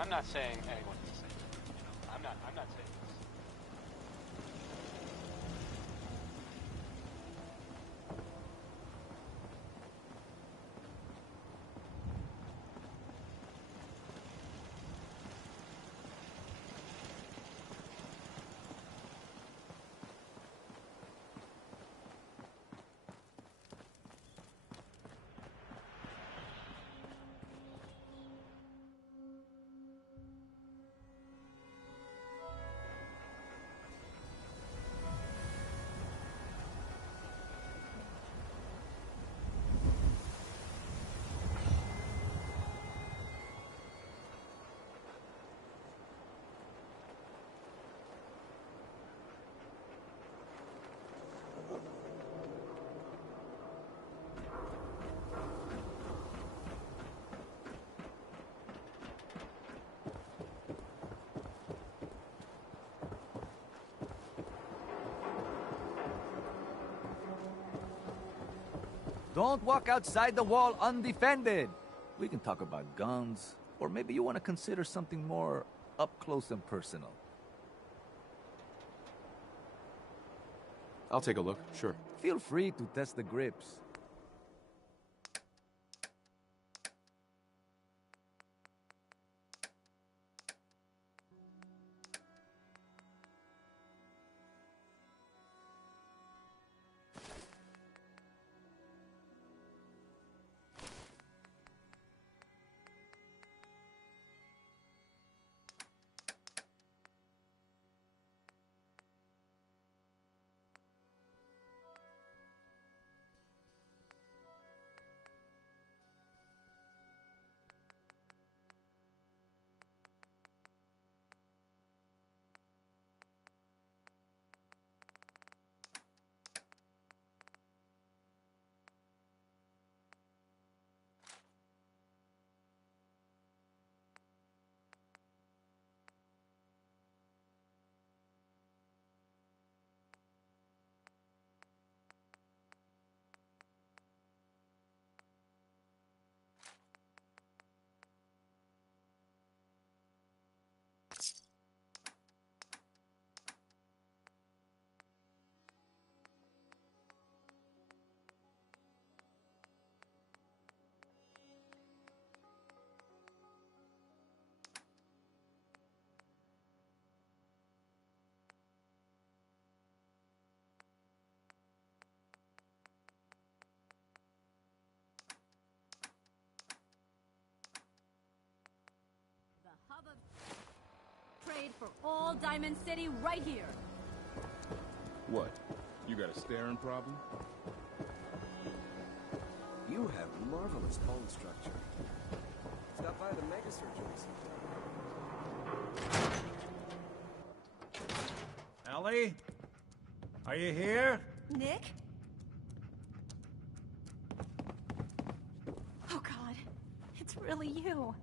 I'm not saying anyone is saying that. You know, I'm not saying this. Don't walk outside the wall undefended. We can talk about guns, or maybe you want to consider something more up close and personal. I'll take a look, sure. Feel free to test the grips. Hub of trade for all Diamond City right here. What? You got a staring problem? You have marvelous bone structure. Stop by the Mega Surgery sometime. Ellie? Are you here? Nick? Oh God, it's really you.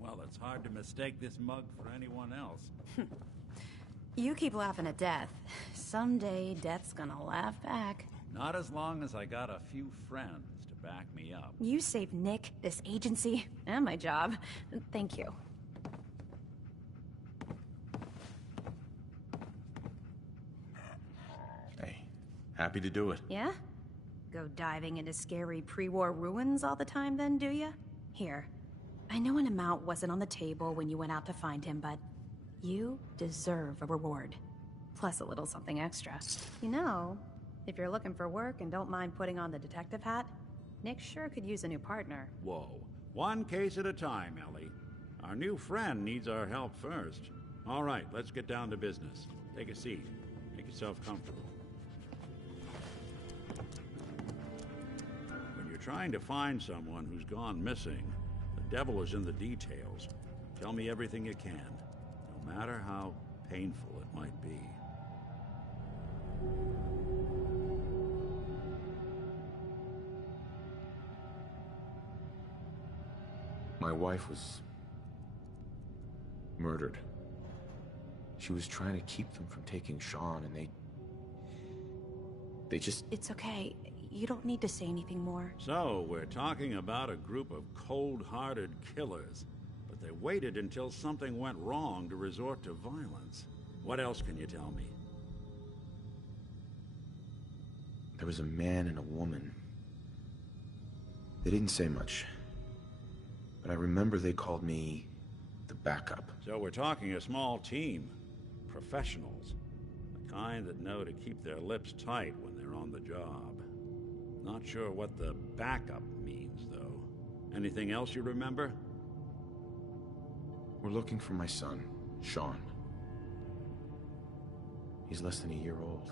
Well, it's hard to mistake this mug for anyone else. You keep laughing at death. Someday, death's gonna laugh back. Not as long as I got a few friends to back me up. You saved Nick, this agency, and my job. Thank you. Hey, happy to do it. Yeah? Go diving into scary pre-war ruins all the time then, do ya? Here. I know an amount wasn't on the table when you went out to find him, but you deserve a reward. Plus a little something extra. You know, if you're looking for work and don't mind putting on the detective hat, Nick sure could use a new partner. Whoa. One case at a time, Ellie. Our new friend needs our help first. All right, let's get down to business. Take a seat. Make yourself comfortable. When you're trying to find someone who's gone missing, the devil is in the details. Tell me everything you can, no matter how painful it might be. My wife was murdered. She was trying to keep them from taking Sean, and they just... It's okay. You don't need to say anything more. So, we're talking about a group of cold-hearted killers. But they waited until something went wrong to resort to violence. What else can you tell me? There was a man and a woman. They didn't say much, but I remember they called me the backup. So we're talking a small team. Professionals. The kind that know to keep their lips tight when they're on the job. Not sure what the backup means, though. Anything else you remember? We're looking for my son, Sean. He's less than a year old.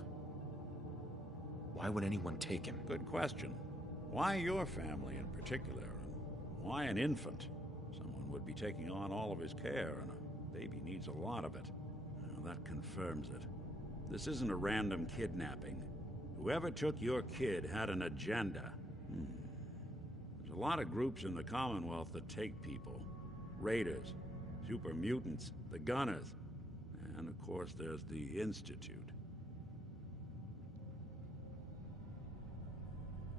Why would anyone take him? Good question. Why your family in particular? Why an infant? Someone would be taking on all of his care, and a baby needs a lot of it. Well, that confirms it. This isn't a random kidnapping. Whoever took your kid had an agenda. There's a lot of groups in the Commonwealth that take people. Raiders, super mutants, the Gunners, and of course there's the Institute.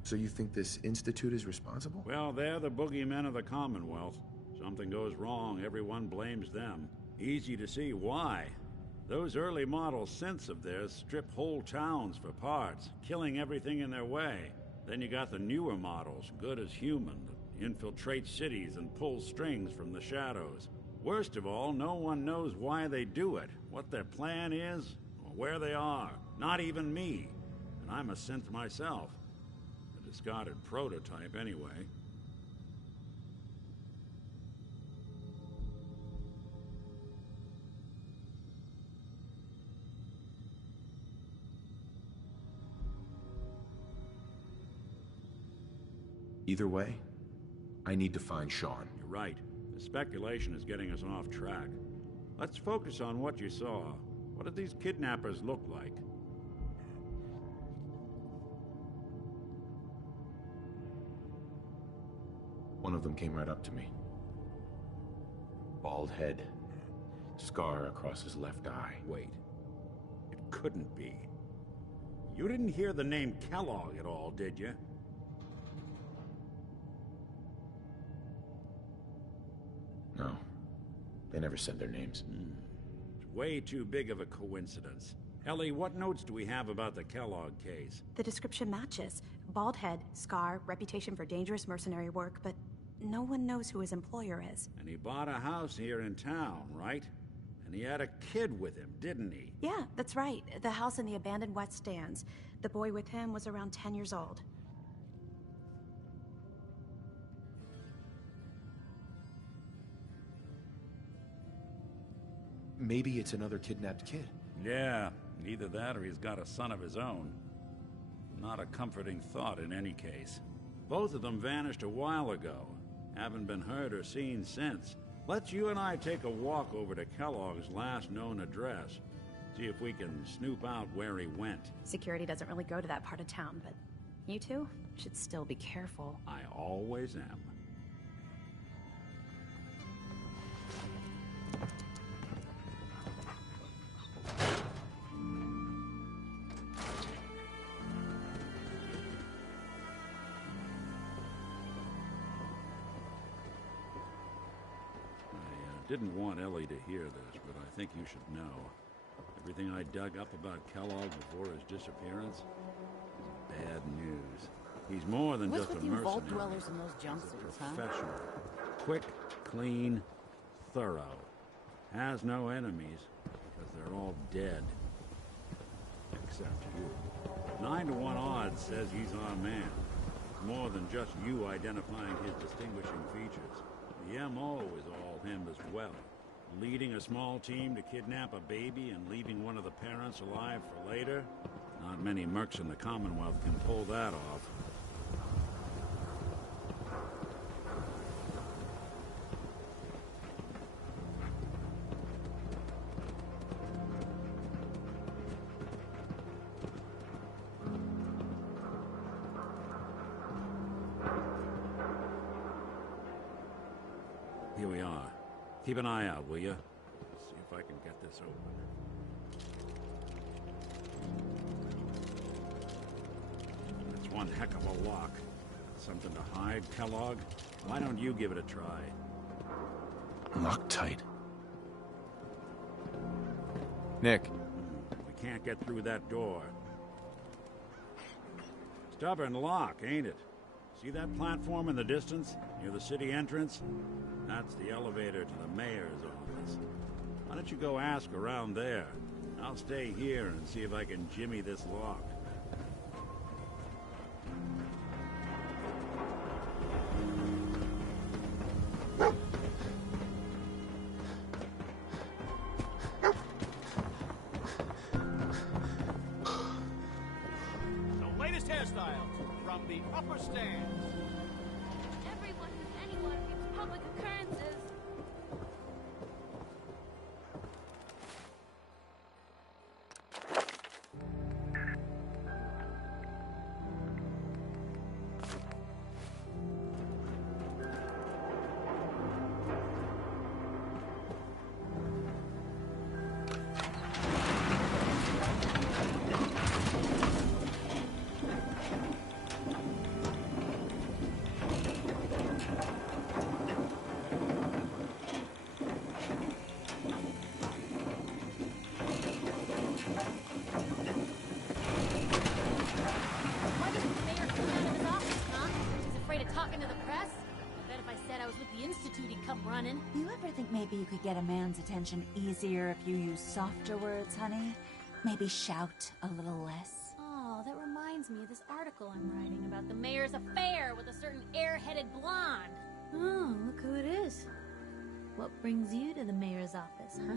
So you think this Institute is responsible? Well, they're the boogeymen of the Commonwealth. Something goes wrong, everyone blames them. Easy to see why. Those early model synths of theirs strip whole towns for parts, killing everything in their way. Then you got the newer models, good as human, that infiltrate cities and pull strings from the shadows. Worst of all, no one knows why they do it, what their plan is, or where they are. Not even me. And I'm a synth myself. A discarded prototype, anyway. Either way, I need to find Sean. You're right. The speculation is getting us off track. Let's focus on what you saw. What did these kidnappers look like? One of them came right up to me. Bald head, scar across his left eye. Wait. It couldn't be. You didn't hear the name Kellogg at all, did you? No. They never said their names. It's way too big of a coincidence. Ellie, what notes do we have about the Kellogg case? The description matches. Bald head, scar, reputation for dangerous mercenary work, but no one knows who his employer is. And he bought a house here in town, right? And he had a kid with him, didn't he? Yeah, that's right. The house in the abandoned West Stands. The boy with him was around 10 years old. Maybe it's another kidnapped kid. Yeah, either that or he's got a son of his own. Not a comforting thought in any case. Both of them vanished a while ago. Haven't been heard or seen since. Let's you and I take a walk over to Kellogg's last known address. See if we can snoop out where he went. Security doesn't really go to that part of town, but you two should still be careful. I always am. Didn't want Ellie to hear this, but I think you should know. Everything I dug up about Kellogg before his disappearance is bad news. He's more than What's just a with you mercenary. vault dwellers in those He's jumpsuits, a huh? professional. Quick, clean, thorough. Has no enemies because they're all dead. Except you. 9 to 1 odds says he's our man. More than just you identifying his distinguishing features. The MO is all him as well. Leading a small team to kidnap a baby and leaving one of the parents alive for later? Not many mercs in the Commonwealth can pull that off. Here we are. Keep an eye out, will you? See if I can get this open. It's one heck of a lock. Something to hide, Kellogg? Why don't you give it a try? Locked tight. Nick, We can't get through that door. Stubborn lock, ain't it? See that platform in the distance, near the city entrance? That's the elevator to the mayor's office. Why don't you go ask around there? I'll stay here and see if I can jimmy this lock. The latest hairstyles from the upper stands. Everyone who's anyone reads public occurrences. Why didn't the mayor come out of his office, huh? He's afraid of talking to the press? I bet if I said I was with the Institute, he'd come running. You ever think maybe you could get a man's attention easier if you use softer words, honey? Maybe shout a little less? Oh, that reminds me of this article I'm writing about the mayor's affair with a certain air-headed blonde. Oh, look who it is. What brings you to the mayor's office, huh?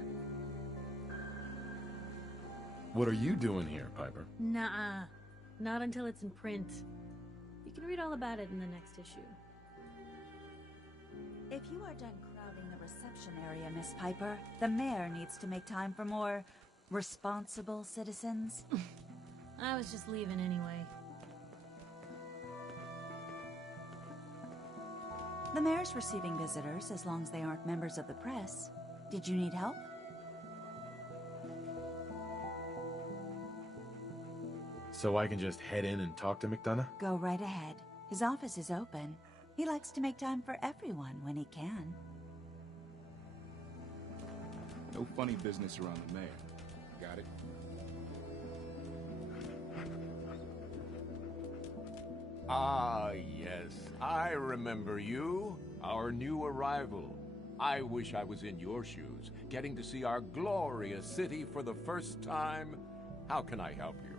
What are you doing here, Piper? Nuh-uh. Not until it's in print. You can read all about it in the next issue. If you are done crowding the reception area, Miss Piper, the mayor needs to make time for more responsible citizens. I was just leaving anyway. The mayor's receiving visitors as long as they aren't members of the press. Did you need help? So I can just head in and talk to McDonough? Go right ahead. His office is open. He likes to make time for everyone when he can. No funny business around the mayor. Got it? Ah, yes. I remember you. Our new arrival. I wish I was in your shoes, getting to see our glorious city for the first time. How can I help you?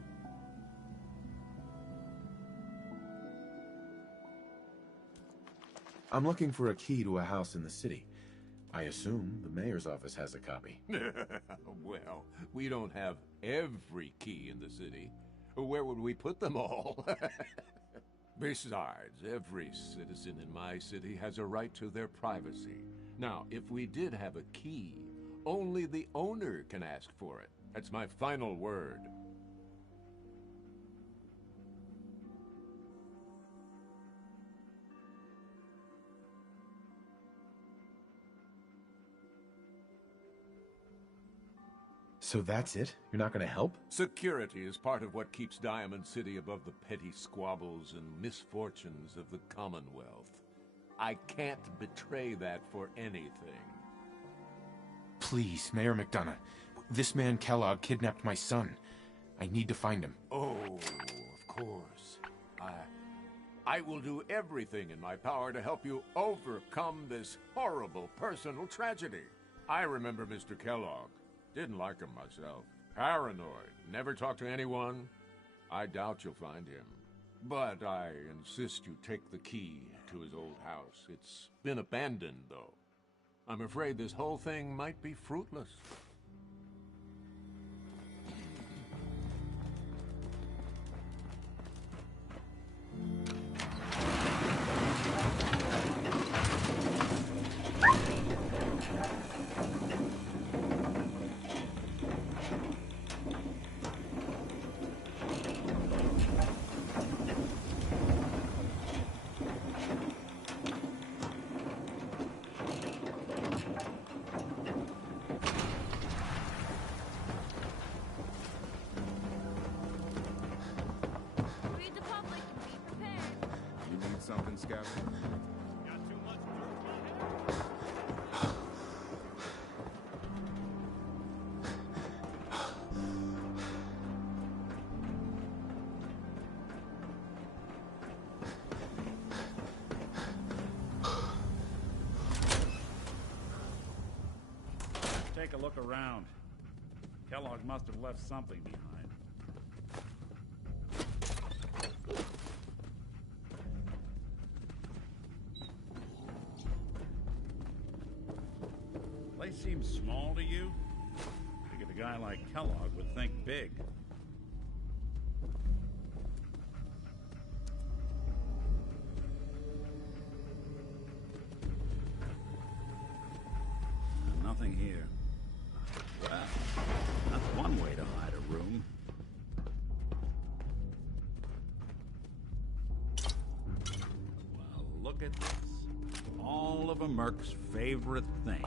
I'm looking for a key to a house in the city. I assume the mayor's office has a copy. Well, we don't have every key in the city. Where would we put them all? Besides, every citizen in my city has a right to their privacy. Now, if we did have a key, only the owner can ask for it. That's my final word. So that's it? You're not gonna help? Security is part of what keeps Diamond City above the petty squabbles and misfortunes of the Commonwealth. I can't betray that for anything. Please, Mayor McDonough. This man Kellogg kidnapped my son. I need to find him. Oh, of course. I will do everything in my power to help you overcome this horrible personal tragedy. I remember Mr. Kellogg. Didn't like him myself. Paranoid. Never talked to anyone. I doubt you'll find him. But I insist you take the key to his old house. It's been abandoned, though. I'm afraid this whole thing might be fruitless. Read the public and be prepared. You need something, Scout? Got too much dirt on him? take a look around. Kellogg must have left something behind. Place seems small to you? Figured a guy like Kellogg would think big. Nothing here. Well, that's one way to hide a room. Well, look at this. All of a Merc's favorite things.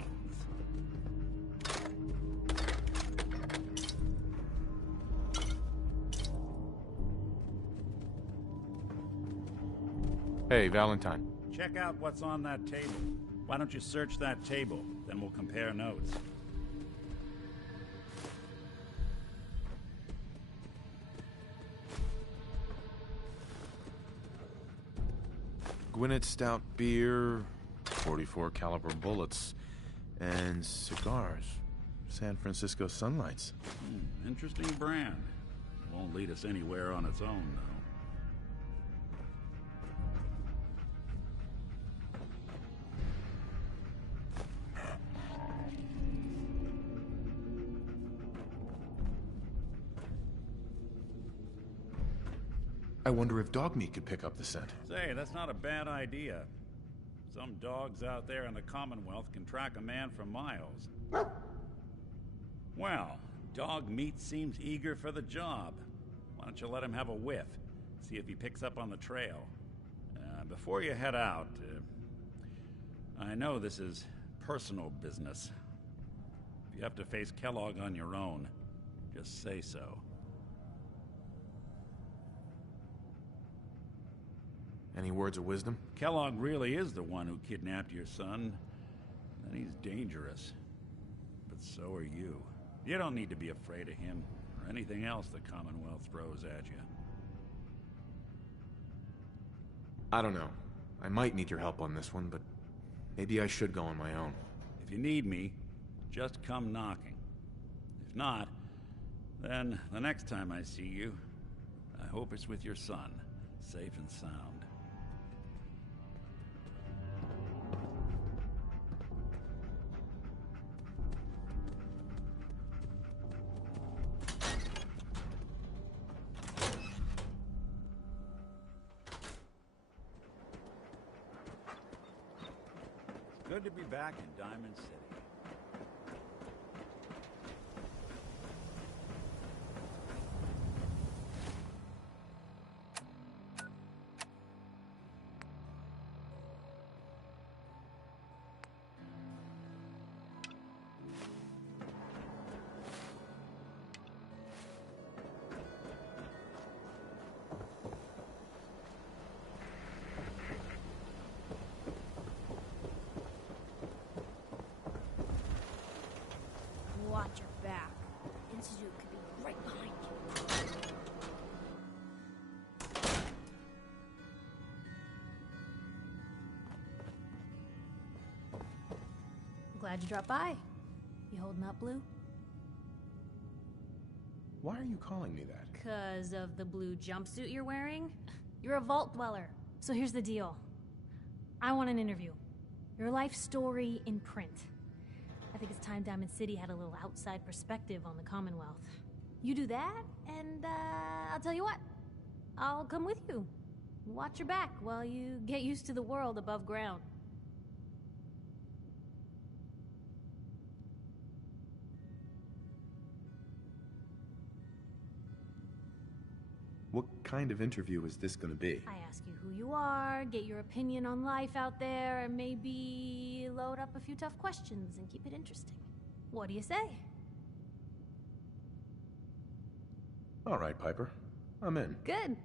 Hey, Valentine. Check out what's on that table. Why don't you search that table? Then we'll compare notes. Gwinnett Stout beer, 44 caliber bullets, and cigars. San Francisco Sunlights. Interesting brand. Won't lead us anywhere on its own, though. I wonder if dog meat could pick up the scent. Say, that's not a bad idea. Some dogs out there in the Commonwealth can track a man for miles. Well, dog meat seems eager for the job. Why don't you let him have a whiff? See if he picks up on the trail. Before you head out, I know this is personal business. If you have to face Kellogg on your own, just say so. Any words of wisdom? Kellogg really is the one who kidnapped your son. And he's dangerous. But so are you. You don't need to be afraid of him, or anything else the Commonwealth throws at you. I don't know. I might need your help on this one, but maybe I should go on my own. If you need me, just come knocking. If not, then the next time I see you, I hope it's with your son, safe and sound. Good to be back in Diamond City. Watch your back. Institute could be right behind you. Glad you dropped by. You holding up, Blue? Why are you calling me that? 'Cause of the blue jumpsuit you're wearing? You're a vault dweller. So here's the deal. I want an interview. Your life story in print. I think it's time Diamond City had a little outside perspective on the Commonwealth. You do that, and I'll tell you what. I'll come with you. Watch your back while you get used to the world above ground. What kind of interview is this gonna be? I ask you who you are, get your opinion on life out there, and maybe load up a few tough questions and keep it interesting. What do you say? All right, Piper. I'm in. Good.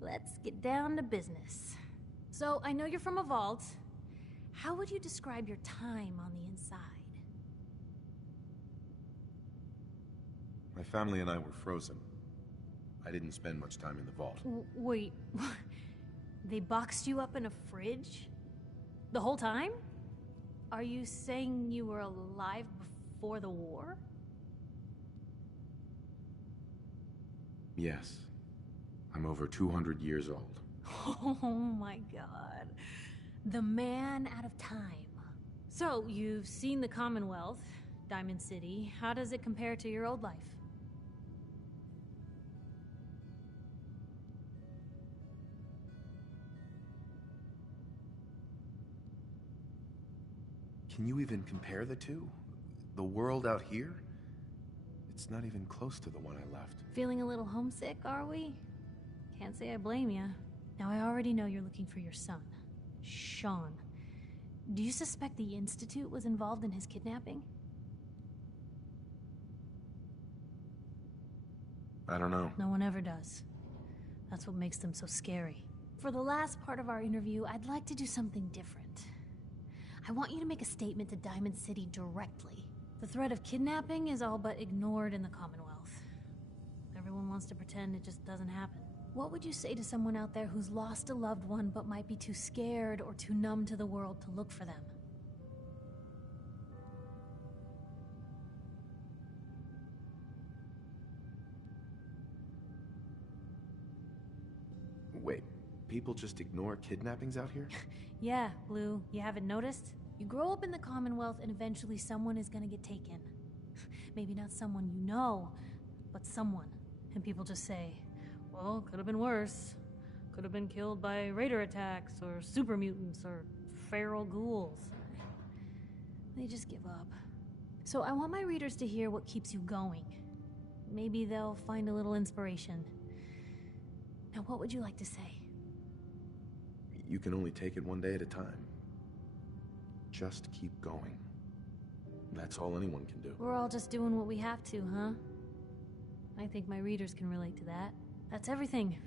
Let's get down to business. So, I know you're from a vault. How would you describe your time on the inside? My family and I were frozen. I didn't spend much time in the vault. Wait, they boxed you up in a fridge? The whole time? Are you saying you were alive before the war? Yes. I'm over 200 years old. Oh my god. The man out of time. So, you've seen the Commonwealth, Diamond City. How does it compare to your old life? Can you even compare the two? The world out here? It's not even close to the one I left. Feeling a little homesick, are we? Can't say I blame you. Now, I already know you're looking for your son, Sean. Do you suspect the Institute was involved in his kidnapping? I don't know. No one ever does. That's what makes them so scary. For the last part of our interview, I'd like to do something different. I want you to make a statement to Diamond City directly. The threat of kidnapping is all but ignored in the Commonwealth. Everyone wants to pretend it just doesn't happen. What would you say to someone out there who's lost a loved one but might be too scared or too numb to the world to look for them? Wait, people just ignore kidnappings out here? Yeah, Blue, you haven't noticed? You grow up in the Commonwealth and eventually someone is gonna get taken. Maybe not someone you know, but someone. And people just say, well, could have been worse. Could have been killed by raider attacks, or super mutants, or feral ghouls. They just give up. So I want my readers to hear what keeps you going. Maybe they'll find a little inspiration. Now, what would you like to say? You can only take it one day at a time. Just keep going. That's all anyone can do. We're all just doing what we have to, huh? I think my readers can relate to that. That's everything.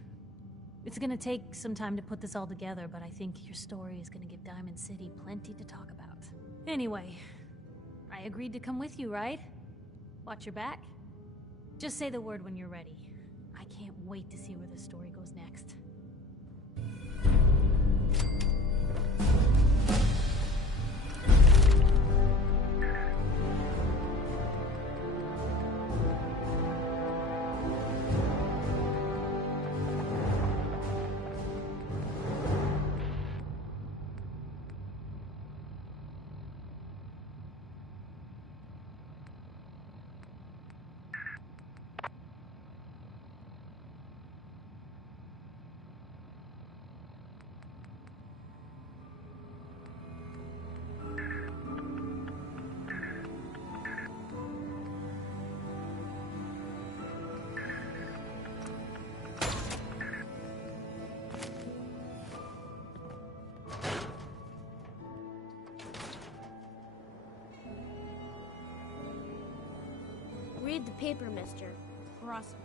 It's gonna take some time to put this all together, but I think your story is gonna give Diamond City plenty to talk about. Anyway, I agreed to come with you, right? Watch your back? Just say the word when you're ready. I can't wait to see where this story goes next. Read the paper, mister. We're awesome.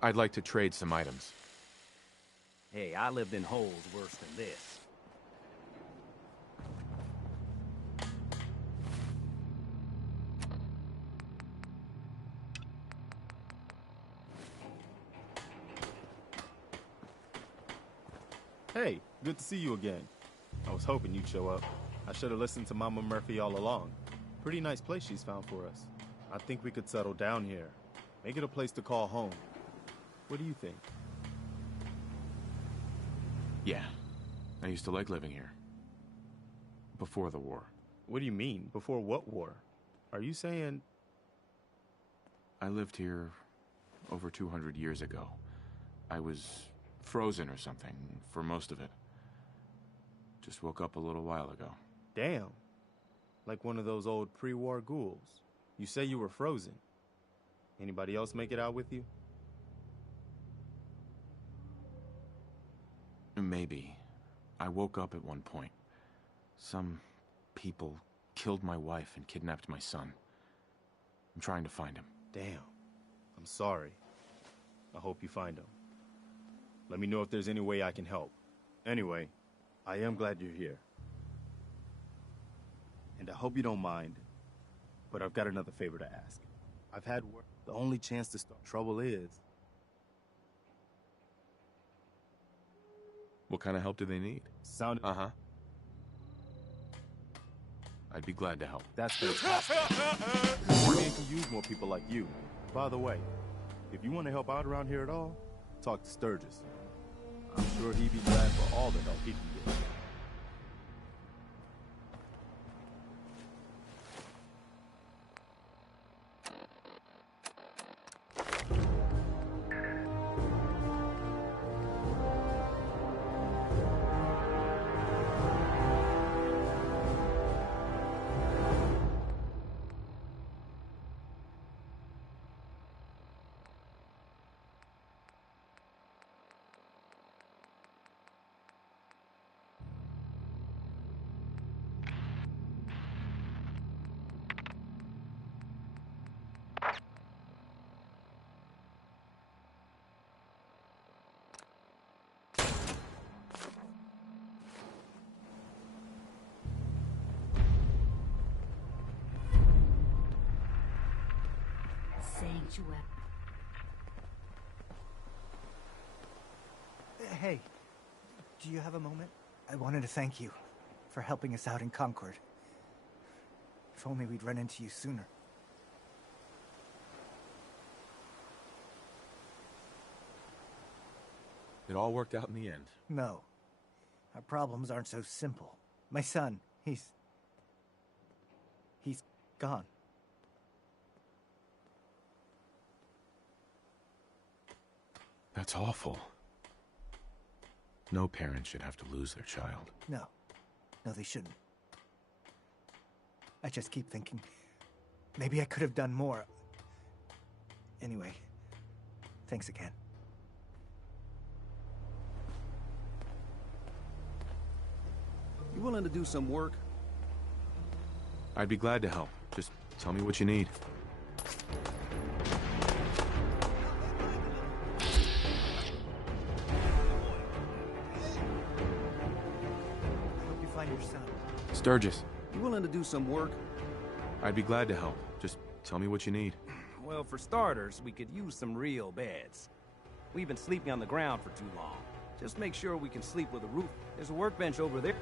I'd like to trade some items. Hey, I lived in holes worse than this. Hey, good to see you again. I was hoping you'd show up. I should have listened to Mama Murphy all along. Pretty nice place she's found for us. I think we could settle down here. Make it a place to call home. What do you think? Yeah. I used to like living here. Before the war. What do you mean? Before what war? Are you saying... I lived here over 200 years ago. I was frozen or something for most of it. Just woke up a little while ago. Damn. Like one of those old pre-war ghouls. You say you were frozen. Anybody else make it out with you? Maybe. I woke up at one point. Some people killed my wife and kidnapped my son. I'm trying to find him. Damn. I'm sorry. I hope you find him. Let me know if there's any way I can help. Anyway, I am glad you're here. And I hope you don't mind, but I've got another favor to ask. I've had work. The only chance to start trouble is... What kind of help do they need? Sound... Uh-huh. I'd be glad to help. That's fantastic. We can use more people like you. By the way, if you want to help out around here at all, talk to Sturgis. I'm sure he'd be glad for all the help he can get. Sanctuary. Hey, do you have a moment? I wanted to thank you for helping us out in Concord. If only we'd run into you sooner. It all worked out in the end. No. Our problems aren't so simple. My son, he's gone. That's awful. No parent should have to lose their child. No, they shouldn't. I just keep thinking, maybe I could have done more. Anyway, thanks again. You willing to do some work? I'd be glad to help. Just tell me what you need. Sturgis. You willing to do some work? I'd be glad to help. Just tell me what you need. Well, for starters, we could use some real beds. We've been sleeping on the ground for too long. Just make sure we can sleep with a roof. There's a workbench over there.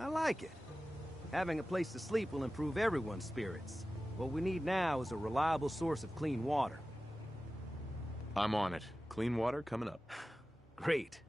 I like it. Having a place to sleep will improve everyone's spirits. What we need now is a reliable source of clean water. I'm on it. Clean water coming up. Great.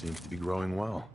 Seems to be growing well.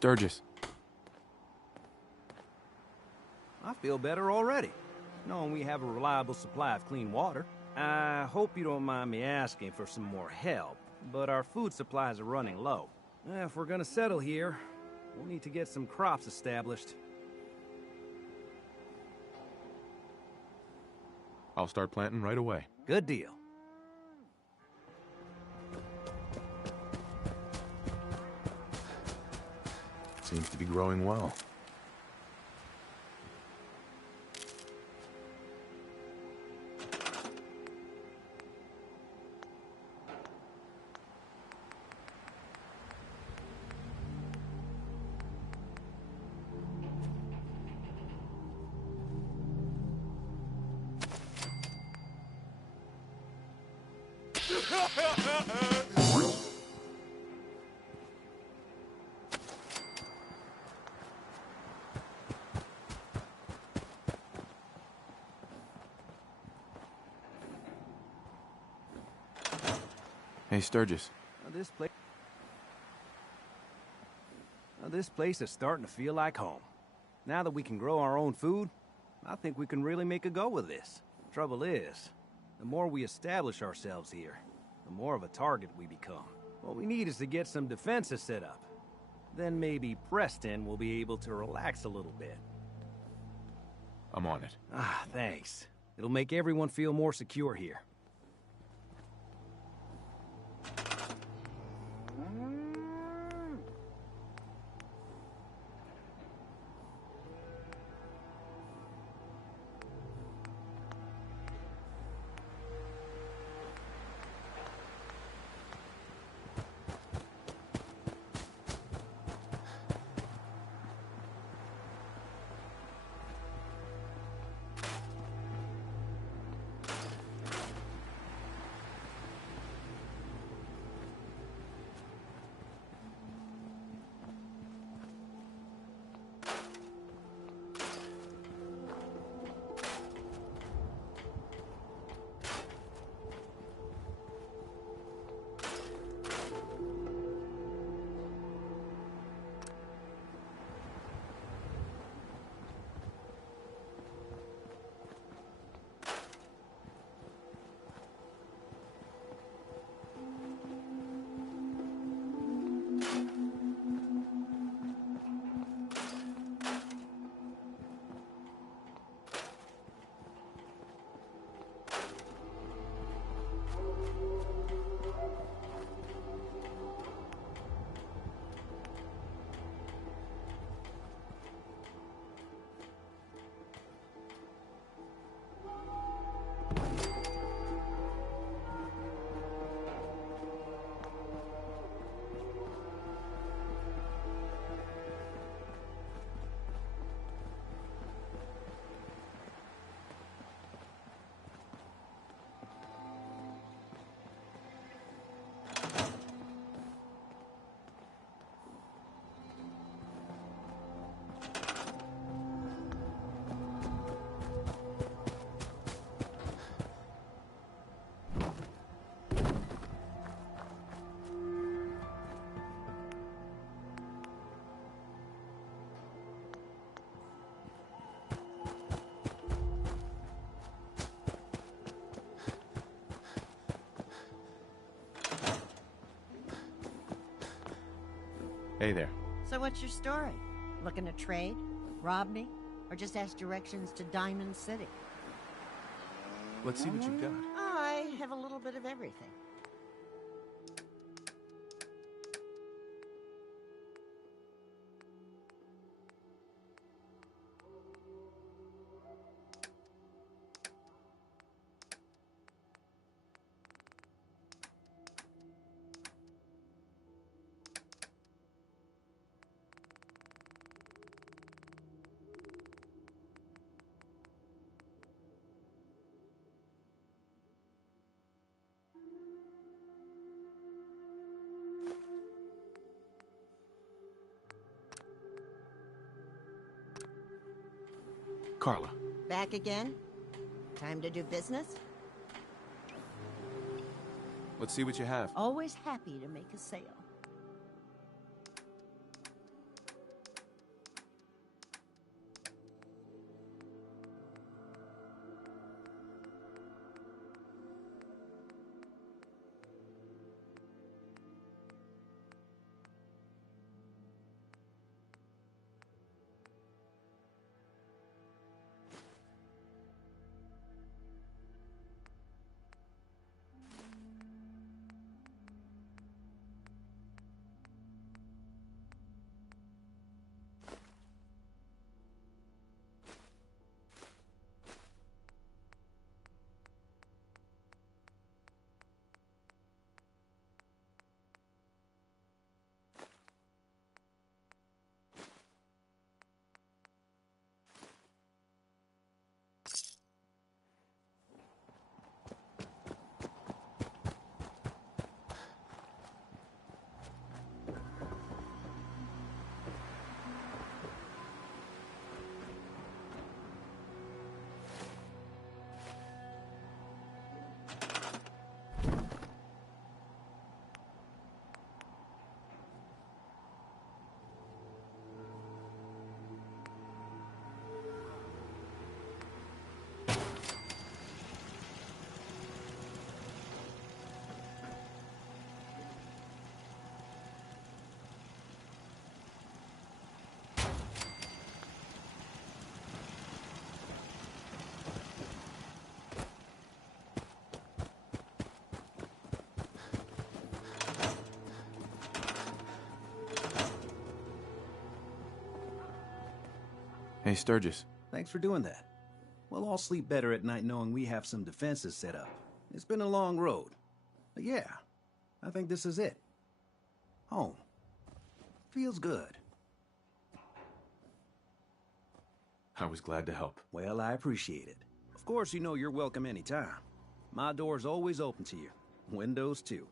Sturgis. I feel better already, knowing we have a reliable supply of clean water. I hope you don't mind me asking for some more help, but our food supplies are running low. If we're gonna settle here, we'll need to get some crops established. I'll start planting right away. Good deal. Seems to be growing well. Hey, Sturgis. This place is starting to feel like home. Now that we can grow our own food, I think we can really make a go with this. Trouble is, the more we establish ourselves here, the more of a target we become. What we need is to get some defenses set up. Then maybe Preston will be able to relax a little bit. I'm on it. Ah, thanks. It'll make everyone feel more secure here. Hey there. So what's your story? Looking to trade? Rob me? Or just ask directions to Diamond City? Let's see what you've got. I have a little bit of everything. Carla. Back again? Time to do business? Let's see what you have. Always happy to make a sale. Hey, Sturgis. Thanks for doing that. We'll all sleep better at night knowing we have some defenses set up. It's been a long road. But yeah, I think this is it. Home. Feels good. I was glad to help. Well, I appreciate it. Of course, you know you're welcome anytime. My door's always open to you. Windows, too.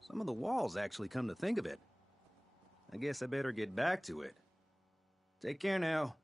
Some of the walls, actually, come to think of it. I guess I better get back to it. Take care now.